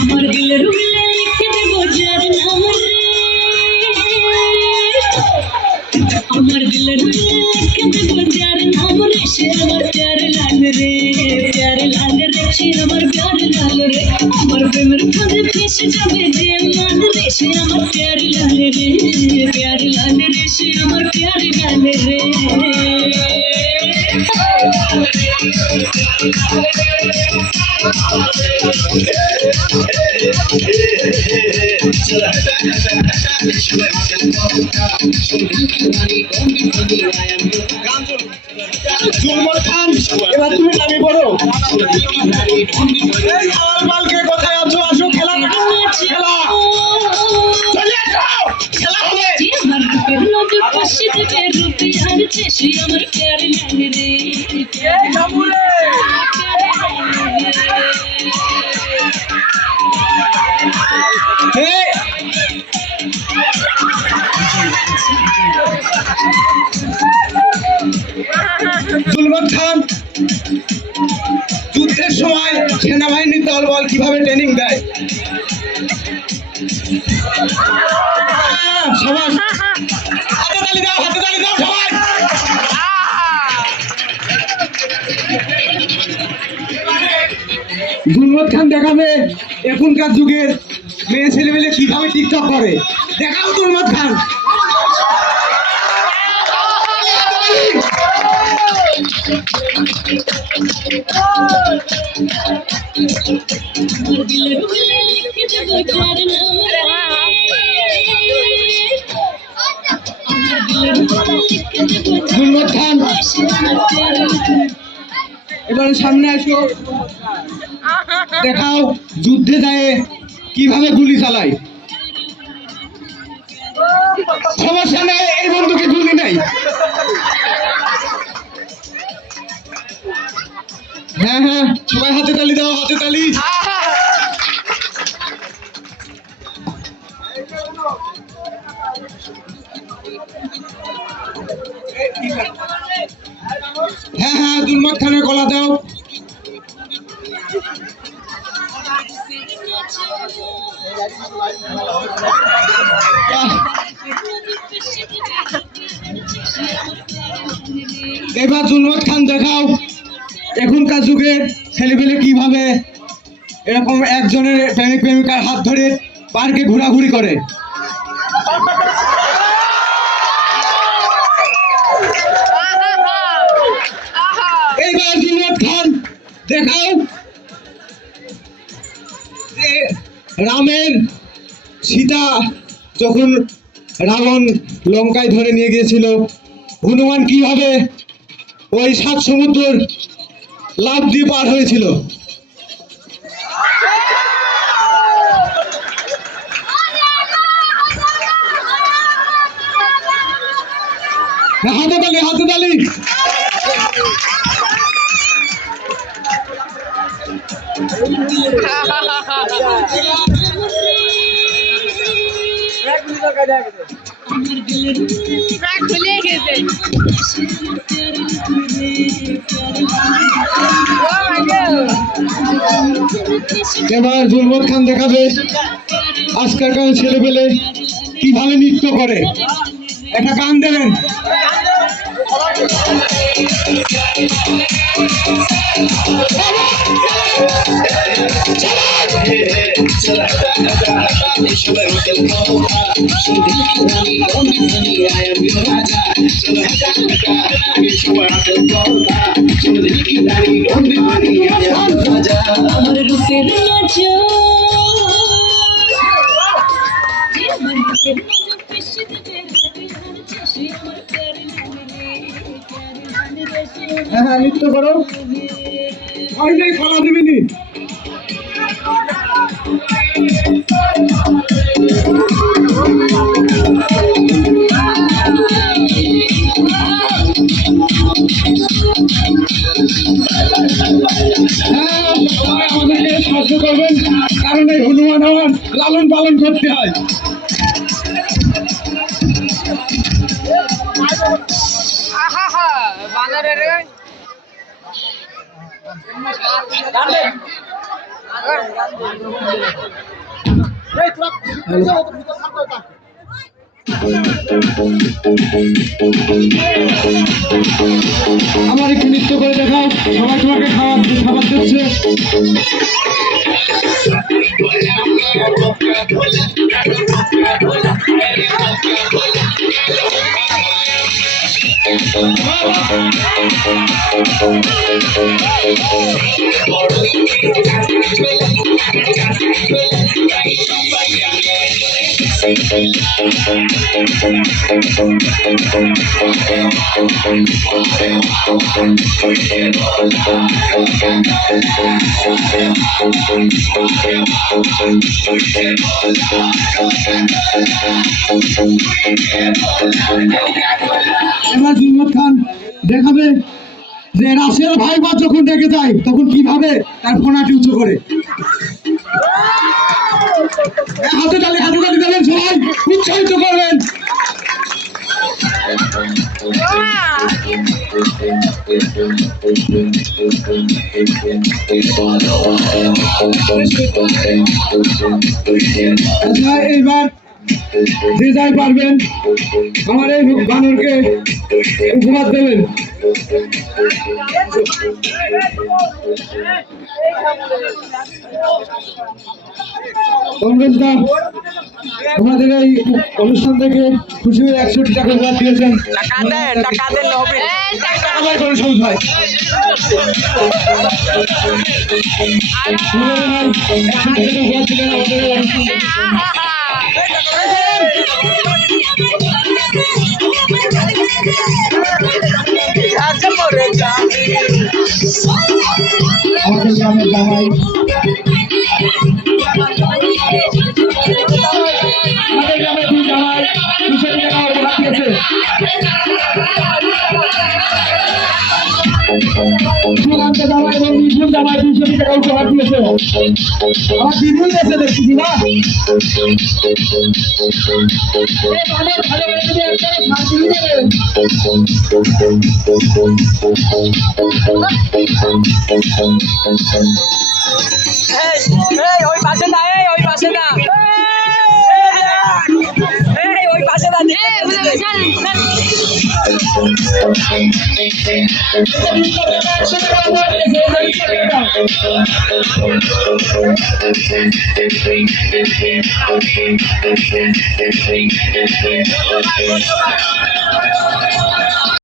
আমার দিলের মিলে লিখে দেব যার নাম রে, আমার দিলের মিলে লিখে দেব যার নাম রে, সে আমার প্যার লাল রে, প্যার লাল রে, সে আমার প্যার লাল রে। আমার প্রেমের ফাঁদে ফেসে যাবে যে মান রে, সে আমার প্যার লাল রে, প্যার লাল রে, সে আমার প্যার লাল রে। এবার তুমি নামি পড়ো। কালকে কোথায় আছো? আসো, খেলা খেলা চলে আসো, খেলা হবে। আমার রূপের নজর কষে দেবে রূপে হারছে, সে আমার প্যার লাল রে, প্যার লাল রে। জুলমত খান যুদ্ধের সময় সেনাবাহিনীর দলবল কিভাবে ট্রেনিং দেয়? সবাই হাতে তালি দাও, হাতে তালি দাও সবাই। জুলমত খান দেখাবে এখনকার যুগের মেয়ে ছেলেমেলে কিভাবে টিকটক করে। দেখাও জুলমত খান। জুলমত খান এবারে সামনে আসো, দেখাও যুদ্ধে যায় কিভাবে গুলি চালায়। সমস্যা নেই, এই বন্ধুকে গুলি নেই। হ্যাঁ হ্যাঁ, সবাই হাতে তালি দাও, হাতে তালি। হ্যাঁ হ্যাঁ, জুলমত খানের গলা দাও। এবার জুলমত খান দেখাও এখনকার যুগে ছেলেপেলে কিভাবে এরকম একজনের প্রেমিক প্রেমিকার হাত ধরে পার্কে ঘোরাঘুরি করে। এইবার জুলমত খান দেখাও রামের সীতা যখন রাবণ লঙ্কায় ধরে নিয়ে গিয়েছিল, হনুমান কিভাবে ওই 7 সমুদ্র লাফ দিয়ে পার হয়েছিল। হাতে তালি, হাতে তালি। এবার জুলমত খান দেখাবে আজকালকার ছেলেপেলে কিভাবে নৃত্য করে। একটা গান দেবেন। আমার রূপের নজর হ্যাঁ হ্যাঁ, নৃত্য করো। ওই যে কলা দিবিনি। আমাদেরকে সাহায্য করবেন, কারণ এই হনুমান আমার লালন পালন করতে হয়। আমার একটু নৃত্য করে দেখাও, সবাই তোমাকে খাবার দিচ্ছে। এবার জুলমত খান দেখাবে যে রাসেল ভাইবার যখন ডেকে যায় তখন কিভাবে তার ফোনাটি উঁচু করে। হাতে তালি দেবেন, সবাই উৎসাহিত করবেন। আচ্ছা, এইবার যে যাই পারবেন আমার এই বানরকে উপহার দেবেন। কংগ্রেসদা আমাদের এই অনুষ্ঠান থেকে খুশি হয়ে 100 টাকা উপহার দিয়েছেন। আমার কোনো সমস্যা হয় 100 টাকা উপহার দিলেন আমাদের এই অনুষ্ঠান থেকে। আমাদের গ্রামের জামাই আমাদের গ্রামের দুই জামাই 200 টাকা উপহার দিয়েছে। সুকান্ত জামাই এবং নিপুণ জামাই 200 টাকা উপহার দিয়েছে। আমার দিদিই গেছে দেখছি না। ওই পাশে না, ওই পাশে না, ওই পাশে না।